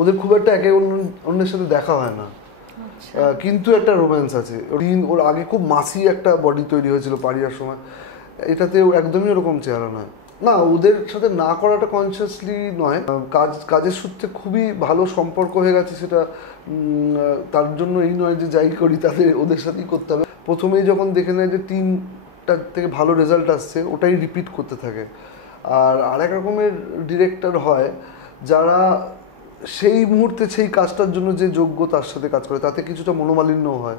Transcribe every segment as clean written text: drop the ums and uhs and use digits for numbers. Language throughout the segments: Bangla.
ওদের খুব একটা একে অন্যের সাথে দেখা হয় না, কিন্তু একটা রোম্যান্স আছে। ওর আগে খুব মাসি একটা বডি তৈরি হয়েছিল পারিয়ার সময়, এটাতে একদমই ওরকম চেহারা নয়। না, ওদের সাথে না করাটা কনসিয়াসলি নয়, কাজের সূত্রে খুবই ভালো সম্পর্ক হয়ে গেছে, সেটা তার জন্য এই নয় যে যাই করি তাদের ওদের সাথেই করতে হবে। প্রথমেই যখন দেখে নেয় যে টিমটার থেকে ভালো রেজাল্ট আসছে, ওটাই রিপিট করতে থাকে। আর আরেক রকমের ডিরেক্টর হয় যারা সেই মুহূর্তে সেই কাজটার জন্য যে যোগ্য তার সাথে কাজ করে, তাতে কিছুটা মনোমালিন্য হয়।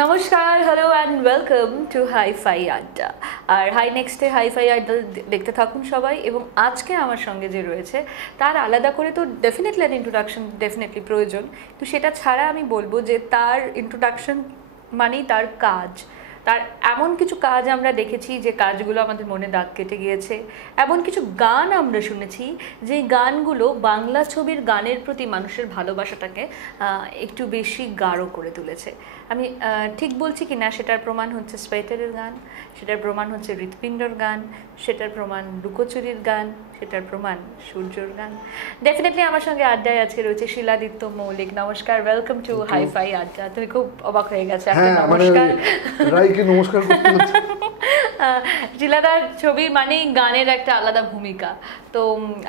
নমস্কার, hello and welcome to hi-fi আড্ডা। আর হাই নেক্সটে হাই-ফাই আড্ডা দেখতে থাকুন সবাই। এবং আজকে আমার সঙ্গে যে রয়েছে তার আলাদা করে তো ডেফিনেটলি একটা ইন্ট্রোডাকশন ডেফিনেটলি প্রয়োজন, তো সেটা ছাড়া আমি বলবো যে তার ইন্ট্রোডাকশন মানেই তার কাজ। তার এমন কিছু কাজ আমরা দেখেছি যে কাজগুলো আমাদের মনে দাগ কেটে গিয়েছে, এমন কিছু গান আমরা শুনেছি যে গানগুলো বাংলা ছবির গানের প্রতি মানুষের ভালোবাসাটাকে একটু বেশি গাঢ় করে তুলেছে। আমি ঠিক বলছি কি না, সেটার প্রমাণ হচ্ছে সোয়েটারের গান, সেটার প্রমাণ হচ্ছে হৃৎপিণ্ডর গান, সেটার প্রমাণ লুকোচুরির গান, সেটার প্রমাণ সূর্যর গান। ডেফিনেটলি আমার সঙ্গে আড্ডায় আজকে রয়েছে শিলাদিত্য মৌলিক। নমস্কার, ওয়েলকাম টু হাই-ফাই আড্ডা। তুমি খুব অবাক হয়ে গেছে, নমস্কার নমস্কার করতে হচ্ছে। শিলাদার ছবি মানেই গানের একটা আলাদা ভূমিকা। তো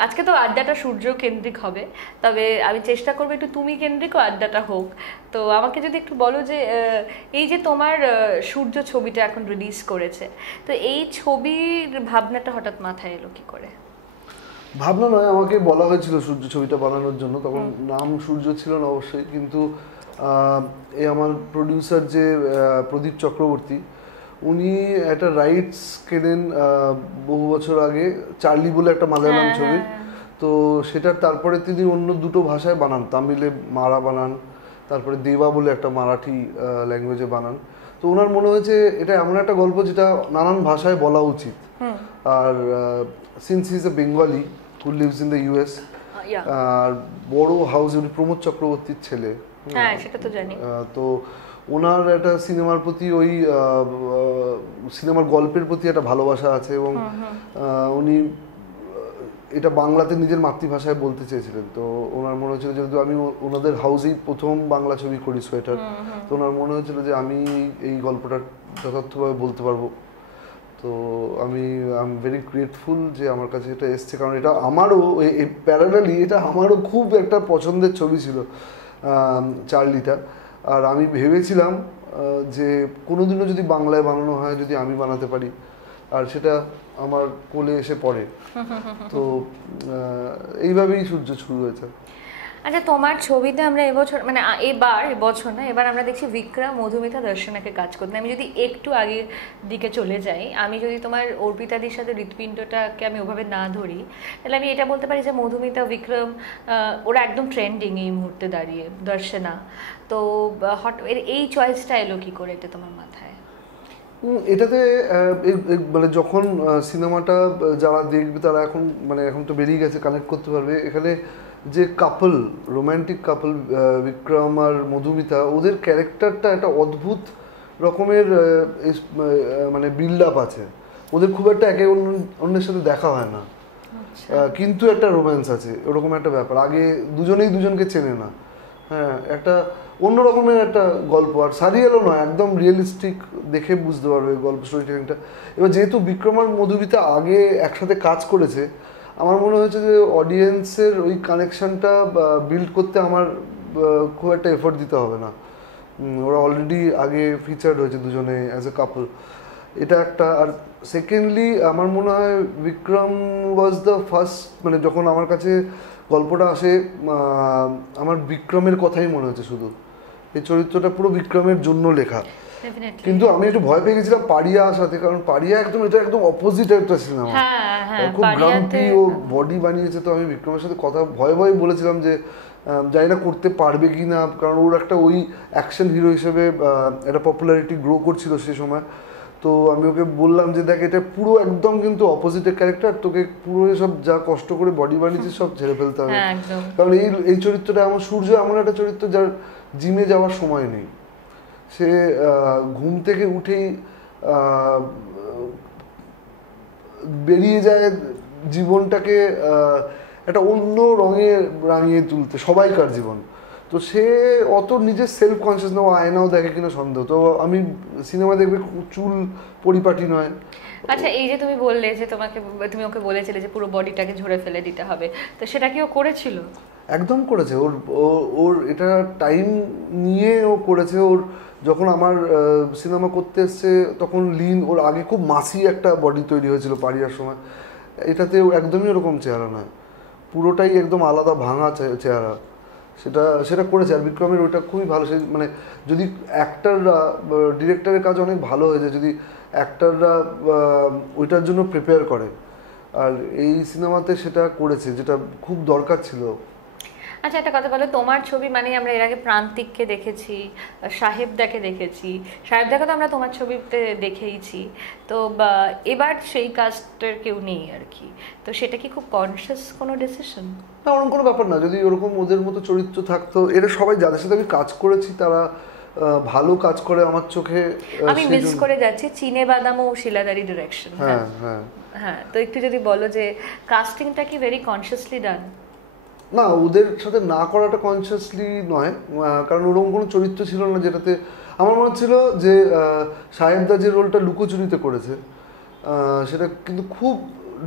আজকে তো আড্ডাটা সূর্য কেন্দ্রিক হবে, তবে আমি চেষ্টা করবো একটু তুমি কেন্দ্রিকও আড্ডাটা হোক। তো আমাকে যদি একটু বলো যে এই যে তোমার সূর্য ছবিটা এখন রিলিজ করেছে, তো এই ছবির ভাবনাটা হঠাৎ মাথায় এলো কি করে? ভাবনা নয়, আমাকে বলা হয়েছিল সূর্য ছবিটা বানানোর জন্য, তখন নাম সূর্য ছিল না অবশ্যই, কিন্তু এই আমার প্রডিউসার যে প্রদীপ চক্রবর্তী, উনি একটা রাইটস কেনেন বহু বছর আগে, চার্লি বলে একটা মালায়ালাম ছবি। তো সেটার তারপরে তিনি অন্য দুটো ভাষায় বানান, তামিলে মারা বানান, তারপরে দেবা বলে একটা মারাঠি ল্যাঙ্গুয়েজে বানান। তো ওনার মনে হয়েছে এটা এমন একটা গল্প যেটা নানান ভাষায় বলা উচিত। আর since he is a Bengali who lives in the US, আর বড় হাউস, উনি প্রমোদ চক্রবর্তীর ছেলে। হ্যাঁ, সেটা তো জানি। তো ওনার একটা সিনেমার প্রতি, ওই সিনেমার গল্পের প্রতি একটা ভালোবাসা আছে, এবং উনি এটা বাংলাতে নিজের মাতৃভাষায় বলতে চেয়েছিলেন। তো ওনার মনে হয়েছিল, যেহেতু আমি ওনাদের হাউসেই প্রথম বাংলা ছবি করি সোয়েটার, তো ওনার মনে হয়েছিল যে আমি এই গল্পটা যথার্থভাবে বলতে পারবো। তো আমি আই এম ভেরি গ্রেটফুল যে আমার কাছে এটা এসছে, কারণ এটা আমারও প্যারালালি এটা আমারও খুব একটা পছন্দের ছবি ছিল চার্লিটা। আর আমি ভেবেছিলাম যে কোনোদিনও যদি বাংলায় বানানো হয়, যদি আমি বানাতে পারি, আর সেটা আমার কোলে এসে পড়ে। তো এইভাবেই সূর্য শুরু হয়েছে। আচ্ছা, তোমার ছবিতে আমরা এবছর মানে এবছর না, এবার আমরা দেখছি বিক্রম, মধুমিতা, দর্শনাকে কাজ করতে। আমি যদি একটু আগের দিকে চলে যাই, আমি যদি তোমার অর্পিতাদির সাথে হৃৎপিণ্ডটাকে আমি ওভাবে না ধরি, তাহলে আমি এটা বলতে পারি যে মধুমিতা, বিক্রম ওরা একদম ট্রেন্ডিং এই মুহূর্তে দাঁড়িয়ে। দর্শনা তো এই চয়েসটা এলো কি করে এটা তোমার মাথায়? এটাতে মানে যখন সিনেমাটা যারা দেখবে তারা এখন তো বেরিয়ে গেছে, কানেক্ট করতে পারবে। এখানে যে কাপল, রোম্যান্টিক কাপল বিক্রম আর মধুমিতা, ওদের ক্যারেক্টারটা একটা অদ্ভুত রকমের মানে বিল্ড আপ আছে। ওদের খুব একটা একে অন্যের সাথে দেখা হয় না, কিন্তু একটা রোম্যান্স আছে, ওরকম একটা ব্যাপার। আগে দুজনেই দুজনকে চেনে না। হ্যাঁ, একটা অন্য রকমের একটা গল্প, আর সারিয়ালও নয়, একদম রিয়েলিস্টিক, দেখে বুঝতে পারবে গল্প স্টোরি টেলিংটা। এবার যেহেতু বিক্রম আর মধুমিতা আগে একসাথে কাজ করেছে, আমার মনে হয়েছে যে অডিয়েন্সের ওই কানেকশনটা বিল্ড করতে আমার খুব একটা এফোর্ট দিতে হবে না। ওরা অলরেডি আগে ফিচার্ড হয়েছে দুজনে অ্যাজ এ কাপল, এটা একটা। আর সেকেন্ডলি আমার মনে হয় বিক্রম ওয়াজ দ্য ফার্স্ট, মানে যখন আমার কাছে গল্পটা আসে, আমার বিক্রমের কথাই মনে হচ্ছে শুধু। এই চরিত্রটা পুরো বিক্রমের জন্য লেখা। কিন্তু আমি একটু ভয় পেয়ে গেছিলাম পারিয়ার সাথে, কারণ পারিয়া এটা একদম অপোজিট একটা সিনেমা, খুব গ্রাম্পি, ও বডি বানিয়েছে। তো আমি বিক্রমের সাথে কথা ভয়ে ভয়ে বলেছিলাম যে জানি না করতে পারবে কি না, কারণ ওর একটা ওই অ্যাকশন হিরো হিসেবে একটা পপুলারিটি গ্রো করছিল সে সময়। তো আমি ওকে বললাম যে দেখ, এটা পুরো একদম কিন্তু অপোজিটের ক্যারেক্টার, তোকে পুরো সব যা কষ্ট করে বডি বানিয়েছিস সব ছেড়ে ফেলতে হবে, কারণ এই চরিত্রটা আমার সূর্য এমন একটা চরিত্র যার জিমে যাওয়ার সময় নেই। সে ঘুম থেকে উঠেই বেরিয়ে যায় জীবনটাকে একটা অন্য রঙে রাঙিয়ে তুলতে, সবাইকার জীবন। তো সে অত নিজের সেলফ কনসিয়াস না, আয়নাও দেখে কিনা সন্দেহ। তো আমি সিনেমা দেখবে চুল পরিপাটি নয়। আচ্ছা, এই যে তুমি বললে যে তুমি ওকে বলেছিলে যে পুরো বডিটাকে ঝরে ফেলে দিতে হবে, তো সেটা কি ও করেছিল? একদম করেছে। ওর এটা টাইম নিয়ে ও করেছে। ওর যখন আমার সিনেমা করতে এসছে তখন লিন, ওর আগে খুব মাসি একটা বডি তৈরি হয়েছিল পারিয়ার সময়। এটাতে একদমই ওরকম চেহারা নয়, পুরোটাই একদম আলাদা ভাঙা চেহারা। সেটা করেছে। আর বিক্রমের ওইটা খুবই ভালো। সে মানে যদি অ্যাক্টাররা, ডিরেক্টরের কাজ অনেক ভালো হয়েছে যদি অ্যাক্টাররা ওইটার জন্য প্রিপেয়ার করে। আর এই সিনেমাতে সেটা করেছে, যেটা খুব দরকার ছিল। আচ্ছা, একটা কথা বলো, তোমার ছবি মানে আমরা এর আগে প্রান্তিককে দেখেছি, সাহেবদাকে দেখেছি, সাহেবদাকে তো আমরা তোমার ছবিতে দেখেইছি, তো এবার সেই কাস্টের কেউ নেই আর কি, তো সেটা কি খুব কনসিয়াস কোনো ডিসিশন? না, ওরকম কোনো ব্যাপার না। যদি ওরকম ওদের মতো চরিত্র থাকতো, এরা সবাই যাদের সাথে আমি কাজ করেছি তারা ভালো কাজ করে আমার চোখে। আমি মিস করে যাচ্ছি চিনে বাদাম ও শিলাদারি ডিরেকশন। হ্যাঁ হ্যাঁ হ্যাঁ, তো একটু যদি বলো যে কাস্টিংটা কি ভেরি কনসিয়াসলি ডান? না, ওদের সাথে না করাটা কনসিয়াসলি নয়, কারণ ওরকম কোনো চরিত্র ছিল না যেটাতে আমার মনে হচ্ছিল যে সাহেবদা যে রোলটা লুকোচুরিতে করেছে সেটা কিন্তু খুব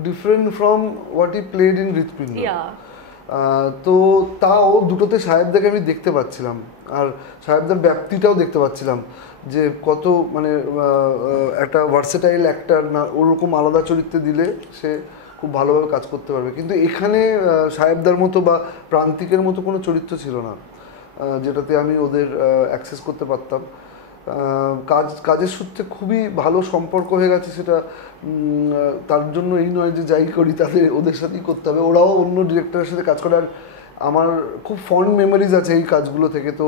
different from what E played in হৃৎপিণ্ড। তো তাও দুটোতে সাহেবদাকে আমি দেখতে পাচ্ছিলাম, আর সাহেবদার ব্যাপ্তিটাও দেখতে পাচ্ছিলাম যে কত মানে একটা ভার্সেটাইল অ্যাক্টার না, ওরকম আলাদা চরিত্রে দিলে সে খুব ভালোভাবে কাজ করতে পারবে। কিন্তু এখানে সাহেবদার মতো বা প্রান্তিকের মতো কোনো চরিত্র ছিল না যেটাতে আমি ওদের অ্যাক্সেস করতে পারতাম। কাজের সূত্রে খুবই ভালো সম্পর্ক হয়ে গেছে। সেটা তার জন্য এই নয় যে যাই করি তাদের ওদের সাথেই করতে হবে, ওরাও অন্য ডিরেক্টরের সাথে কাজ করে। আর আমার খুব ফন্ড মেমোরিজ আছে এই কাজগুলো থেকে। তো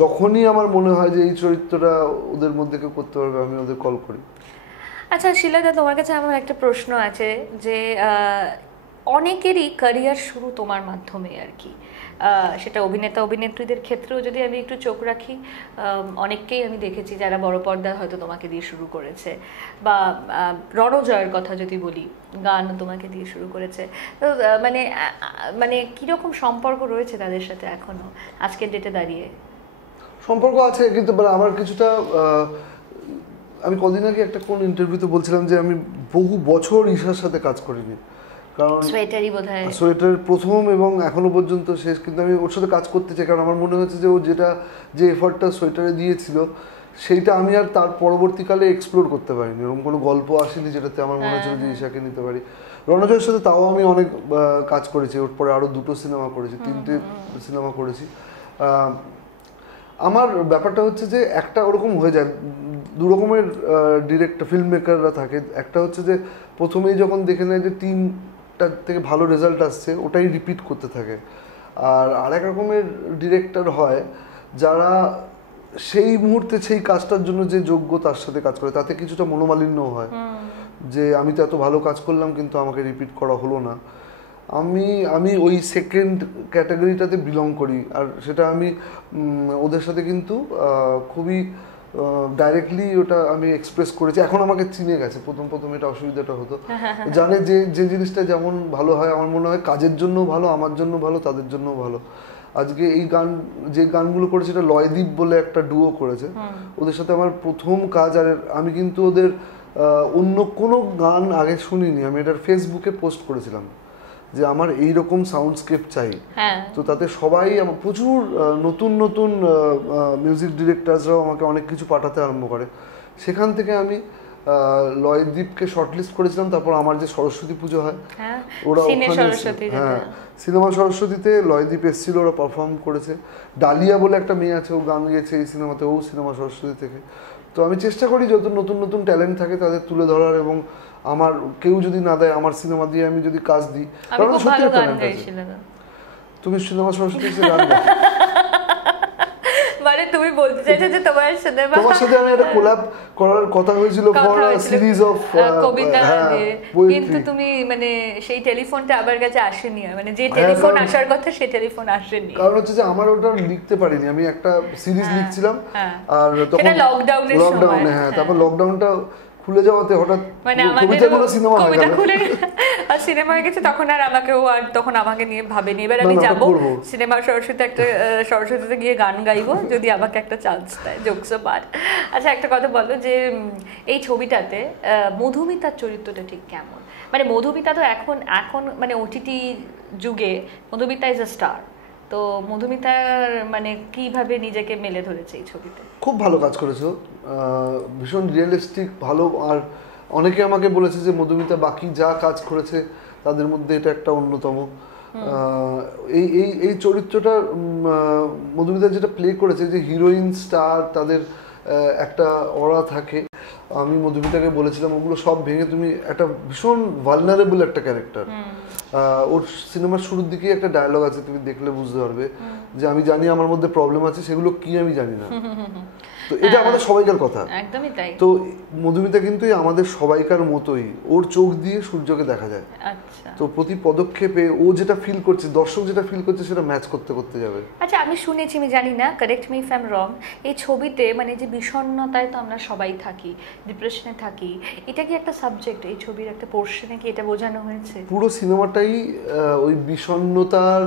যখনই আমার মনে হয় যে এই চরিত্রটা ওদের মধ্যে কেউ করতে পারবে আমি ওদের কল করি। আচ্ছা শিলাদা, তোমার কাছে আমার একটা প্রশ্ন আছে যে অনেকেরই ক্যারিয়ার শুরু তোমার মাধ্যমে আর কি, সেটা অভিনেতা অভিনেত্রীদের ক্ষেত্রেও যদি আমি একটু চোখ রাখি, অনেককেই আমি দেখেছি যারা বড় পর্দায় হয়তো তোমাকে দিয়ে শুরু করেছে, বা রণজয়ের কথা যদি বলি, গান তোমাকে দিয়ে শুরু করেছে। তো মানে মানে কীরকম সম্পর্ক রয়েছে তাদের সাথে এখনও আজকের ডেটে দাঁড়িয়ে? সম্পর্ক আছে, কিন্তু আমার কিছুটা আমি কদিন আগে একটা কোন ইন্টারভিউতে বলছিলাম যে আমি বহু বছর ঈশার সাথে কাজ করিনি, কারণ সোয়েটার প্রথম এবং এখনো পর্যন্ত শেষ। কিন্তু আমি ওর সাথে কাজ করতে চাই, কারণ আমার মনে হচ্ছে যে ও যে এফর্টটা সোয়েটারে দিয়েছিল সেইটা আমি আর তার পরবর্তীকালে এক্সপ্লোর করতে পারিনি। এরকম কোনো গল্প আসেনি যেটাতে আমার মনে হচ্ছিল যে ঈশাকে নিতে পারি। রণজয়ের সাথে তাও আমি অনেক কাজ করেছি, ওর পরে আরও 2টো সিনেমা করেছি, 3টে সিনেমা করেছি। আমার ব্যাপারটা হচ্ছে যে একটা ওরকম হয়ে যায়, দু রকমের ডিরেক্টর ফিল্ম মেকাররা থাকে। একটা হচ্ছে যে প্রথমেই যখন দেখে নেয় যে টিমটার থেকে ভালো রেজাল্ট আসছে ওটাই রিপিট করতে থাকে। আর আরেক রকমের ডিরেক্টর হয় যারা সেই মুহূর্তে সেই কাজটার জন্য যে যোগ্য তার সাথে কাজ করে, তাতে কিছুটা মনোমালিন্য হয় যে আমি তো এত ভালো কাজ করলাম কিন্তু আমাকে রিপিট করা হলো না। আমি ওই সেকেন্ড ক্যাটাগরিটাতে বিলং করি। আর সেটা আমি ওদের সাথে কিন্তু খুবই ডাইরেক্টলি ওটা আমি এক্সপ্রেস করেছি। এখন আমাকে চিনে গেছে, প্রথম এটা অসুবিধাটা হতো, জানে যে জিনিসটা যেমন ভালো হয় আমার মনে হয় কাজের জন্য ভালো, আমার জন্য ভালো, তাদের জন্য ভালো। আজকে এই যে গানগুলো করেছে এটা লয়দীপ বলে একটা ডুও করেছে, ওদের সাথে আমার প্রথম কাজ। আর আমি কিন্তু ওদের অন্য কোনো গান আগে শুনিনি। আমি এটার ফেসবুকে পোস্ট করেছিলাম যে আমার এইরকম সাউন্ডস্কেপ চাই। তো তাতে সবাই প্রচুর নতুন নতুন মিউজিক ডিরেক্টরসরাও আমাকে অনেক কিছু পাঠাতে আরম্ভ করে। সেখান থেকে আমি লয়দীপকে শর্টলিস্ট করেছিলাম। তারপর আমার যে সরস্বতী পুজো হয় ওরা সিনেমা সরস্বতীতে লয়দীপ এসেছিল, ওরা পারফর্ম করেছে। ডালিয়া বলে একটা মেয়ে আছে, ও গান গেয়েছে এই সিনেমাতে, ও সিনেমা সরস্বতী থেকে। তো আমি চেষ্টা করি যত নতুন নতুন ট্যালেন্ট থাকে তাদের তুলে ধরার, এবং আমার কেউ যদি না দেয় আমার সিনেমা দিয়ে আমি যদি কাজ দিই, কারণ সত্যি ট্যালেন্ট আছে। তুমি সিনেমা সরস্বতীতে গান গাও, মানে তুমি বলতে চাইছো যে তোমার সাথে আমি একটা কোল্যাব করার কথা হয়েছিল ফর সিরিজ অফ কবিতা, কিন্তু তুমি মানে সেই টেলিফোনটা আবার কাছে আসেনি, মানে যে টেলিফোন আসার কথা সেই টেলিফোন আসেনি। কারণ হচ্ছে যে আমার ওটা লিখতে পারিনি, আমি একটা সিরিজ লিখছিলাম আর তখন লকডাউনে, হ্যাঁ তারপর লকডাউনটা খুলে যাওয়াতে হঠাৎ মানে কবিতাগুলো সিনেমা হয়ে কবিতা গেল। খুলে সিনেমা হয়ে গেছে, তখন আর তখন আমাকে নিয়ে ভাবেনি। এবার আমি না, যাবো করবো। সিনেমা সরস্বতীতে গিয়ে গান গাইবো যদি আমাকে একটা চান্স দেয়, জোকস পার। আচ্ছা একটা কথা বলো যে এই ছবিটাতে মধুমিতার চরিত্রটা ঠিক কেমন? মানে মধুমিতা তো এখন এখন মানে ওটিটি যুগে মধুমিতা ইজ আ স্টার, তো মধুমিতার মানে কিভাবে নিজেকে মেলে ধরেছে এই ছবিতে? খুব ভালো কাজ করেছো, ভীষণ রিয়েলিস্টিক ভালো। আর অনেকে আমাকে বলেছে যে মধুমিতা বাকি যা কাজ করেছে তাদের মধ্যে এটা একটা অন্যতম। এই এই এই চরিত্রটা মধুমিতা যেটা প্লে করেছে, যে হিরোইন স্টার তাদের একটা অরা থাকে, আমি মধুমিতাকে বলেছিলাম ওগুলো সব ভেঙে তুমি একটা ভীষণ ভালনারেবল একটা ক্যারেক্টার। ওর সিনেমার শুরুর দিকে একটা ডায়লগ আছে, তুমি দেখলে বুঝতে পারবে যে আমি জানি আমার মধ্যে প্রবলেম আছে, সেগুলো কি আমি জানি না। তো এটা আমাদের সবাইকার কথা, একদমই তাই। তো মধুমিতা কিন্তু আমাদের সবাইকার মতোই, ওর চোখ দিয়ে সূর্যকে দেখা যায়। আচ্ছা, তো প্রতি পদক্ষেপে ও যেটা ফিল করছে, দর্শক যেটা ফিল করছে সেটা ম্যাচ করতে করতে যাবে। আচ্ছা আমি শুনেছি, আমি জানি না, correct me if I am রং, এই ছবিতে মানে যে বিষণ্ণতায় তো আমরা সবাই থাকি, ডিপ্রেশনে থাকি, এটা কি একটা সাবজেক্ট এই ছবির একটা পোর্শনে, কি এটা বোঝানো হয়েছে? পুরো সিনেমাটাই ওই বিষণ্ণতার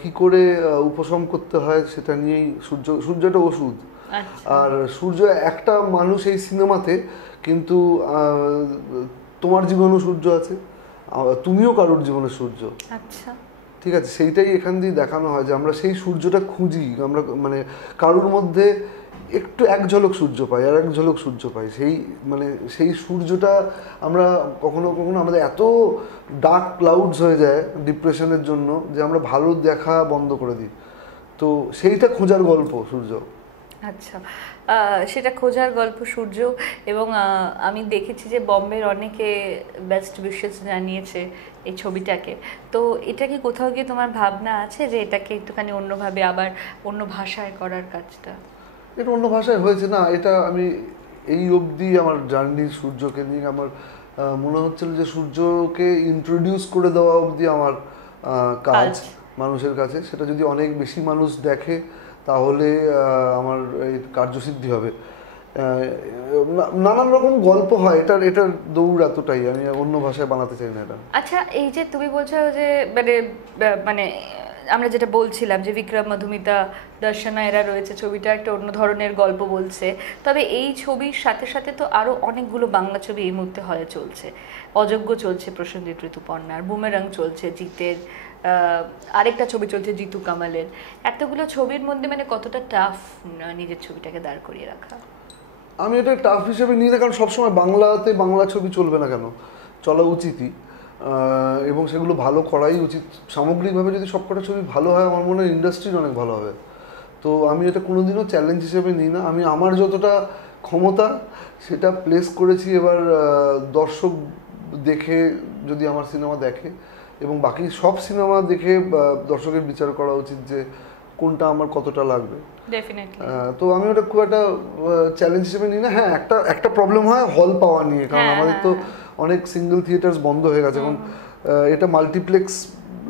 কি করে উপশম করতে হয় সেটা নিয়েই। সূর্যটা ওষুধ, আর সূর্য একটা মানুষ এই সিনেমাতে, কিন্তু তোমার জীবনেও সূর্য আছে, তুমিও কারোর জীবনে সূর্য। আচ্ছা, ঠিক আছে, সেইটাই এখান দিয়ে দেখানো হয় যে আমরা সেই সূর্যটা খুঁজি, আমরা মানে কারোর মধ্যে একটু এক ঝলক সূর্য পাই আর এক ঝলক সূর্য পাই, সেই মানে সেই সূর্যটা আমরা কখনো কখনো আমাদের এত ডার্ক ক্লাউডস হয়ে যায় ডিপ্রেশনের জন্য যে আমরা ভালো দেখা বন্ধ করে দিই। তো সেইটা খোঁজার গল্প সূর্য। আচ্ছা, সেটা খোঁজার গল্প সূর্য। এবং আমি দেখেছি যে বম্বের অনেকে বেস্ট উইশেস জানিয়েছে এই ছবিটাকে। তো এটা কি কোথাও গিয়ে তোমার ভাবনা আছে যে এটাকে একটুখানি অন্যভাবে আবার অন্য ভাষায় করার কাজটা? এটা অন্য ভাষায় হয়েছে না, এটা আমি এই অবধি আমার জার্নি সূর্যকে নিয়ে আমার মনে হচ্ছিল যে সূর্যকে ইন্ট্রোডিউস করে দেওয়া অবধি আমার কাজ মানুষের কাছে। সেটা যদি অনেক বেশি মানুষ দেখে তাহলে আমার এই কার্যসিদ্ধি হবে। নানান রকম গল্প হয়, এটার দৌড় এতটাই, আমি অন্য ভাষায় বানাতে চাই না এটা। আচ্ছা, এই যে তুমি বলছো যে মানে মানে আমরা যেটা বলছিলাম যে বিক্রম, মধুমিতা, দর্শনা এরা রয়েছে, ছবিটা একটা অন্য ধরনের গল্প বলছে। তবে এই ছবির সাথে সাথে তো আরও অনেকগুলো বাংলা ছবি এই মুহূর্তে হলে চলছে। অযোগ্য চলছে প্রসেনজিৎ ঋতুপর্ণার, বুমেরাং চলছে জিতের, আরেকটা ছবি চলছে জিতু কামালের। এতগুলো ছবির মধ্যে মানে কতটা টাফ নিজের ছবিটাকে দাঁড় করিয়ে রাখা? আমি এটা টাফ হিসেবে নিই না, কারণ সবসময় বাংলাতে বাংলা ছবি চলবে না কেন, চলা উচিতই, এবং সেগুলো ভালো করাই উচিত। সামগ্রিকভাবে যদি সবকটা ছবি ভালো হয় আমার মনে হয় ইন্ডাস্ট্রির অনেক ভালো হবে। তো আমি এটা কোনোদিনও চ্যালেঞ্জ হিসেবে নিই না। আমি আমার যতটা ক্ষমতা সেটা প্লেস করেছি, এবার দর্শক দেখে যদি আমার সিনেমা দেখে, এবং বাকি সব সিনেমা দেখে দর্শকের বিচার করা উচিত যে কোনটা আমার কতটা লাগবে। তো আমি ওটা খুব একটা চ্যালেঞ্জ হিসেবে নিই না। হ্যাঁ, একটা প্রবলেম হয় হল পাওয়া নিয়ে, কারণ আমাদের তো অনেক সিঙ্গেল থিয়েটার্স বন্ধ হয়ে গেছে এখন। এটা মাল্টিপ্লেক্স,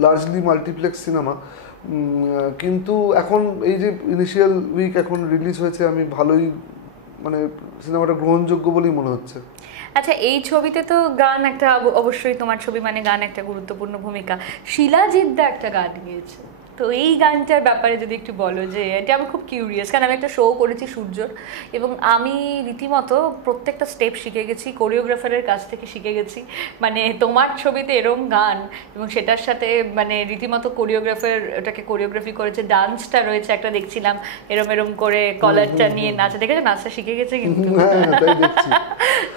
লার্জলি মাল্টিপ্লেক্স সিনেমা, কিন্তু এখন এই যে ইনিশিয়াল উইক এখন রিলিজ হয়েছে, আমি ভালোই মানে সিনেমাটা গ্রহণযোগ্য বলেই মনে হচ্ছে। আচ্ছা, এই ছবিতে তো গান একটা অবশ্যই, তোমার ছবি মানে গান একটা গুরুত্বপূর্ণ ভূমিকা। শিলাজিৎ দা একটা গান গিয়েছে, তো এই গানটার ব্যাপারে যদি একটু বলো। যে এটা আমি খুব কিউরিয়াস, কারণ আমি একটা শো করেছি সূর্যর, এবং আমি রীতিমতো প্রত্যেকটা স্টেপ শিখে গেছি, কোরিওগ্রাফারের কাছ থেকে শিখে গেছি। মানে তোমার ছবিতে এরম গান, এবং সেটার সাথে মানে রীতিমতো কোরিওগ্রাফার ওটাকে কোরিওগ্রাফি করেছে, ডান্সটা রয়েছে একটা দেখছিলাম এরম এরম করে কলারটা নিয়ে নাচা, দেখেছো নাচটা শিখে গেছে কিন্তু।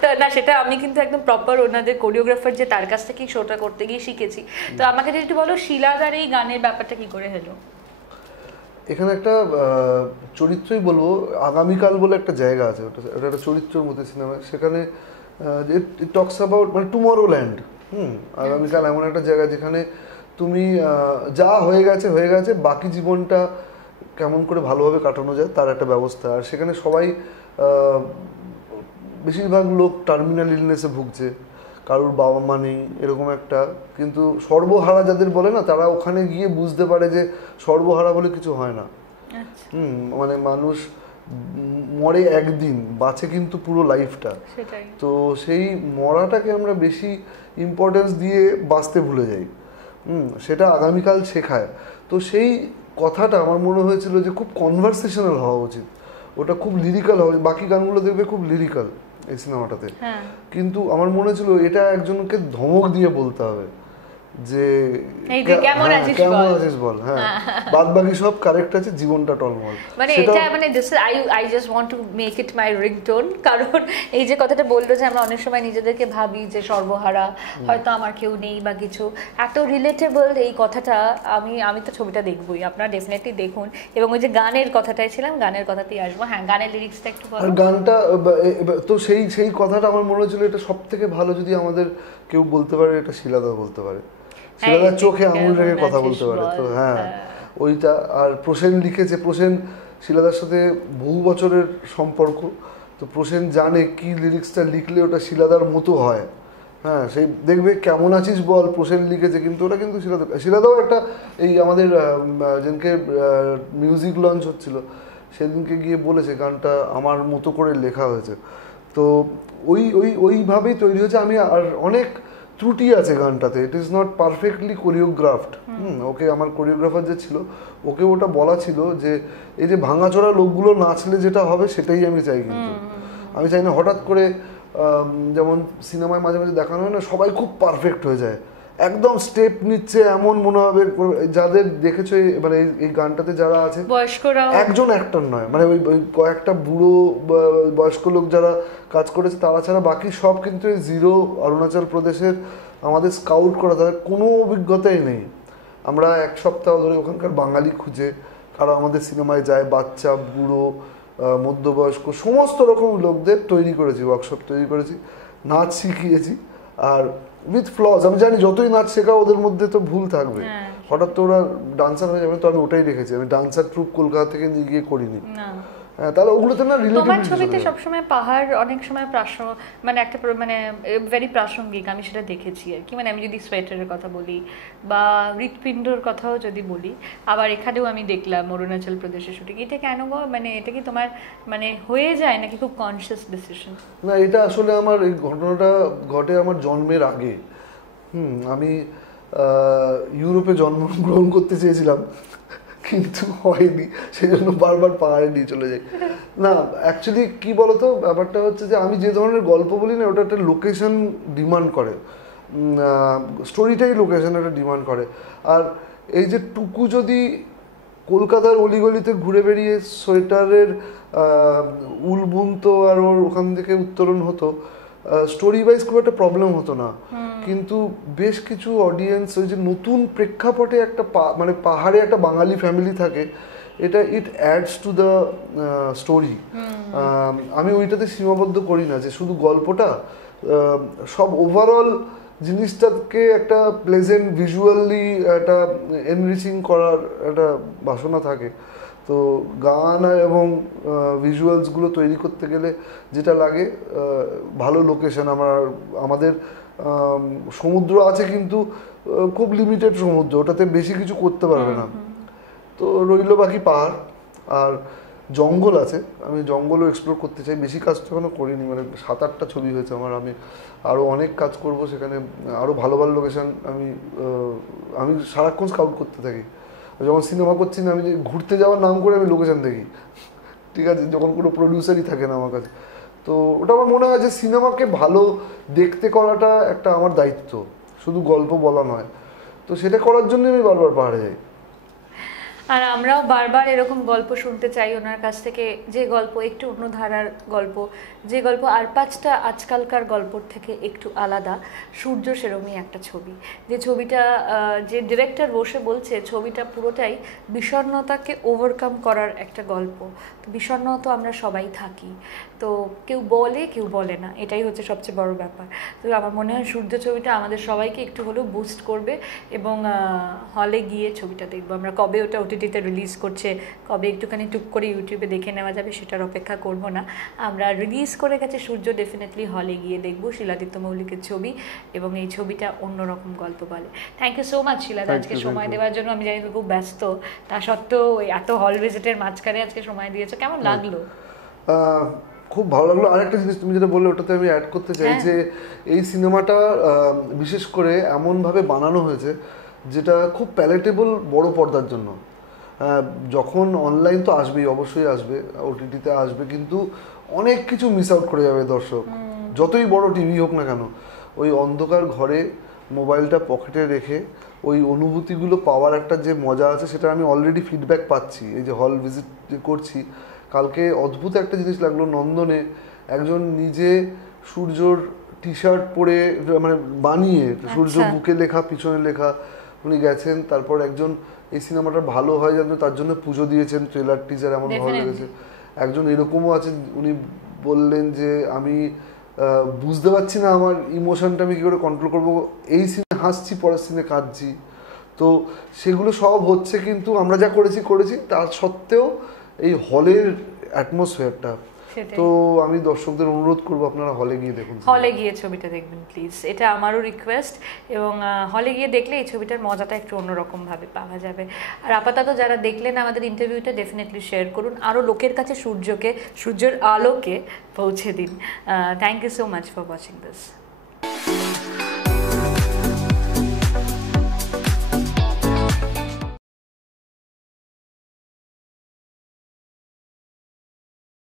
তো না, সেটা আমি কিন্তু একদম প্রপার ওনাদের কোরিওগ্রাফার যে তার কাছ থেকেই শোটা করতে গিয়ে শিখেছি। তো আমাকে যদি একটু বলো শিলাদার এই গানের ব্যাপারটা কি করে হলো? এখানে একটা চরিত্রই বলবো, আগামীকাল বলে একটা জায়গা আছে, ওটা একটা চরিত্রের মধ্যে সিনেমা, সেখানে ইট টকস অ্যাবাউট মানে টুমরো ল্যান্ড। আগামীকাল এমন একটা জায়গা যেখানে তুমি যা হয়ে গেছে হয়ে গেছে, বাকি জীবনটা কেমন করে ভালোভাবে কাটানো যায় তার একটা ব্যবস্থা। আর সেখানে সবাই বেশিরভাগ লোক টার্মিনাল ইলনেসে ভুগছে, কারোর বাবা মা নেই এরকম একটা, কিন্তু সর্বহারা যাদের বলে না, তারা ওখানে গিয়ে বুঝতে পারে যে সর্বহারা বলে কিছু হয় না। মানে মানুষ মরে একদিন, বাঁচে কিন্তু পুরো লাইফটা। সেটাই। তো সেই মরাটাকে আমরা বেশি ইম্পর্টেন্স দিয়ে বাঁচতে ভুলে যাই। সেটা আগামীকাল শেখায়। তো সেই কথাটা আমার মনে হয়েছিল যে খুব কনভারসেশনাল হওয়া উচিত, ওটা খুব লিরিক্যাল হওয়া, বাকি গানগুলো দেখবে খুব লিরিক্যাল এই সিনেমাটাতে, কিন্তু আমার মনে হয়েছিল এটা একজনকে ধমক দিয়ে বলতে হবে যে কেমন আছিস বল। হ্যাঁ, বাদ বাকি সব কারেক্ট আছে, জীবনটা টলমল। মানে এটা মানে this I just want to make it my ringtone. কারণ এই যে কথাটা বললো যে আমরা অনেক সময় নিজেদেরকে ভাবি যে সর্বহারা, হয়তো আমার কেউ নেই বা কিছু, এত রিলেটেবল এই কথাটা। আমি তো ছবিটা দেখবই, আপনারা ডেফিনেটলি দেখুন। এবং ওই যে গানের কথাটাই ছিলাম, গানের কথাতেই আসবো। হ্যাঁ, গানের লিরিক্সটা একটু বলো। আর গানটা তো সেই কথাটা আমার মনে হচ্ছিল এটা সব থেকে ভালো যদি আমাদের কেউ বলতে পারে, এটা শিলাদা বলতে পারে। শিলাদার চোখে আঙুল রেখে কথা বলতে পারে। তো হ্যাঁ, ওইটা। আর প্রসেন লিখেছে, প্রসেন শিলাদার সাথে বহু বছরের সম্পর্ক, তো প্রসেন জানে কি লিরিক্সটা লিখলে ওটা শিলাদার মতো হয়। হ্যাঁ, সেই দেখবে কেমন আছিস বল প্রসেন লিখেছে, কিন্তু ওটা কিন্তু শিলাদাও একটা, এই আমাদের যেদিনকে মিউজিক লঞ্চ হচ্ছিল সেদিনকে গিয়ে বলেছে গানটা আমার মতো করে লেখা হয়েছে। তো ওইভাবেই তৈরি হয়েছে। আমি আর অনেক ত্রুটি আছে গানটাতে, it is not perfectly choreographed. Okay, আমার কোরিওগ্রাফার যে ছিল ওকে ওটা বলা ছিল যে এই যে ভাঙাচোরা লোকগুলো নাচলে যেটা হবে সেটাই আমি চাই, কিন্তু আমি চাই না হঠাৎ করে যেমন সিনেমায় মাঝে মাঝে দেখানো হয় না, সবাই খুব পারফেক্ট হয়ে যায়, একদম স্টেপ নিচ্ছে এমন মনে হবে। যাদের দেখেছো মানে এই গানটাতে যারা আছে একজন অ্যাক্টর নয়, মানে ওই কয়েকটা বুড়ো বয়স্ক লোক যারা কাজ করেছে তারা ছাড়া বাকি সব কিন্তু এই জিরো অরুণাচল প্রদেশের আমাদের স্কাউট করা, তাদের কোনো অভিজ্ঞতাই নেই। আমরা এক সপ্তাহ ধরে ওখানকার বাঙালি খুঁজে, কারো আমাদের সিনেমায় যায়, বাচ্চা বুড়ো মধ্যবয়স্ক সমস্ত রকম লোকদের তৈরি করেছি, ওয়ার্কশপ তৈরি করেছি, নাচ শিখিয়েছি। আর উইথ ফ্লজ, আমি জানি যতই নাচ শেখাও ওদের মধ্যে তো ভুল থাকবে, হঠাৎ তো ওরা ডান্সার হয়ে যাবে। তো আমি ওটাই রেখেছি, আমি ডান্সার ট্রুপ কলকাতা থেকে নিয়ে গিয়ে করিনি। হ্যাঁ, তাহলে ওগুলোতে না তোমার ছবিতে সবসময় পাহাড় অনেক সময় মানে একটা মানে ভেরি প্রাসঙ্গিক, আমি সেটা দেখেছি আর কি। মানে আমি যদি সোয়েটারের কথা বলি বা হৃৎপিণ্ডর কথাও যদি বলি, আবার এখানেও আমি দেখলাম অরুণাচল প্রদেশের শুটিং। এটা কেন গো, মানে এটা কি তোমার মানে হয়ে যায় নাকি খুব কনসিয়াস ডিসিশন? না, এটা আসলে আমার এই ঘটনাটা ঘটে আমার জন্মের আগে। আমি ইউরোপে জন্মগ্রহণ করতে চেয়েছিলাম কিন্তু হয়নি, সেই জন্য বারবার পাহাড়ে নিয়ে চলে যাই। না, অ্যাকচুয়ালি কি বলতো, ব্যাপারটা হচ্ছে যে আমি যে ধরনের গল্প বলি না, ওটা একটা লোকেশন ডিমান্ড করে, স্টোরিটাই লোকেশন একটা ডিমান্ড করে। আর এই যে টুকু যদি কলকাতার অলিগলিতে ঘুরে বেরিয়ে সোয়েটারের উল বুনতো আর ওর ওখান থেকে উত্তরণ হতো, স্টোরি ওয়াইজ খুব একটা প্রবলেম হতো না। কিন্তু বেশ কিছু অডিয়েন্স ওই যে নতুন প্রেক্ষাপটে একটা মানে পাহাড়ে একটা বাঙালি ফ্যামিলি থাকে, এটা ইট অ্যাডস টু দ্য স্টোরি। আমি ওইটাতে সীমাবদ্ধ করি না যে শুধু গল্পটা, সব ওভারঅল জিনিসটাকে একটা প্লেজেন্ট ভিজুয়ালি একটা এনরিচিং করার একটা বাসনা থাকে। তো গান এবং ভিজুয়ালসগুলো তৈরি করতে গেলে যেটা লাগে, ভালো লোকেশন। আমাদের সমুদ্র আছে কিন্তু খুব লিমিটেড সমুদ্র, ওটাতে বেশি কিছু করতে পারবে না। তো রইল বাকি পাহাড় আর জঙ্গল আছে, আমি জঙ্গলও এক্সপ্লোর করতে চাই। বেশি কাজ তো এখনো করিনি, মানে 7-8টা ছবি হয়েছে আমার। আমি আরও অনেক কাজ করব সেখানে, আরও ভালো ভালো লোকেশান। আমি সারাক্ষণ স্কাউট করতে থাকি। যখন সিনেমা করছি না, আমি যে ঘুরতে যাওয়ার নাম করে আমি লোকেশান দেখি, ঠিক আছে, যখন কোনো প্রডিউসারই থাকে না আমার কাছে। তো ওটা আমার মনে হয় যে সিনেমাকে ভালো দেখতে করাটা একটা আমার দায়িত্ব, শুধু গল্প বলা নয়। তো সেটা করার জন্য আমি বারবার পাহাড়ে যাই। আর আমরাও বারবার এরকম গল্প শুনতে চাই ওনার কাছ থেকে, যে গল্প একটু অন্য ধারার গল্প, যে গল্প আর 5টা আজকালকার গল্পর থেকে একটু আলাদা। সূর্য সেরমই একটা ছবি, যে ছবিটা যে ডিরেক্টর বসে বলছে ছবিটা পুরোটাই বিষণ্ণতাকে ওভারকাম করার একটা গল্প। তো বিষণ্ণ তো আমরা সবাই থাকি, তো কেউ বলে কেউ বলে না, এটাই হচ্ছে সবচেয়ে বড় ব্যাপার। তো আমার মনে হয় সূর্য ছবিটা আমাদের সবাইকে একটু হলেও বুস্ট করবে, এবং হলে গিয়ে ছবিটা দেখবো আমরা। কবে ওটা OTT ওটিটিতে রিলিজ করছে, কবে একটুখানি টুক করে ইউটিউবে দেখে নেওয়া যাবে সেটার অপেক্ষা করব না। আমরা রিলিজ করে গেছে সূর্য, ডেফিনেটলি হলে গিয়ে দেখবো শিলাদিত্য মৌলিকের ছবি, এবং এই ছবিটা অন্যরকম গল্প বলে। থ্যাংক ইউ সো মাচ শিলাদা আজকে সময় দেওয়ার জন্য। আমি জানি তুমি খুব ব্যস্ত, তা সত্ত্বেও এত হল ভিজিটের মাঝখানে আজকে সময় দিয়েছো, কেমন লাগলো? খুব ভালো লাগলো। আরেকটা জিনিস তুমি যেটা বললে ওটাতে আমি অ্যাড করতে চাই যে এই সিনেমাটা বিশেষ করে এমনভাবে বানানো হয়েছে যেটা খুব প্যালেটেবল বড় পর্দার জন্য। যখন অনলাইন তো আসবেই, অবশ্যই আসবে, ওটিটিতে আসবে, কিন্তু অনেক কিছু মিস আউট করে যাবে দর্শক, যতই বড় টিভি হোক না কেন। ওই অন্ধকার ঘরে মোবাইলটা পকেটে রেখে ওই অনুভূতিগুলো পাওয়ার একটা যে মজা আছে, সেটা আমি অলরেডি ফিডব্যাক পাচ্ছি এই যে হল ভিজিট করছি। কালকে অদ্ভুত একটা জিনিস লাগলো, নন্দনে একজন নিজে সূর্যর টি শার্ট পরে, মানে বানিয়ে সূর্য বুকে লেখা পিছনে লেখা উনি গেছেন। তারপর একজন এই সিনেমাটা ভালো হয় যেন তার জন্য পুজো দিয়েছেন, ট্রেলার টিজার এমন ভালো লেগেছে। একজন এরকমও আছেন, উনি বললেন যে আমি বুঝতে পারছি না আমার ইমোশনটা আমি কী করে কন্ট্রোল করবো, এই সিনে হাসছি পরের সিনে কাঁদছি। তো সেগুলো সব হচ্ছে, কিন্তু আমরা যা করেছি তার সত্ত্বেও এই হলের অ্যাটমসফিয়ারটা। তো আমি দর্শকদের অনুরোধ করবো আপনারা হলে গিয়ে দেখুন, হলে গিয়ে ছবিটা দেখবেন প্লিজ, এটা আমারও রিকোয়েস্ট। এবং হলে গিয়ে দেখলে এই ছবিটার মজাটা একটু অন্যরকম ভাবে পাওয়া যাবে। আর আপাতত যারা দেখলেন আমাদের ইন্টারভিউটা, ডেফিনেটলি শেয়ার করুন, আরও লোকের কাছে সূর্যের আলোকে পৌঁছে দিন। Thank you so much for watching this.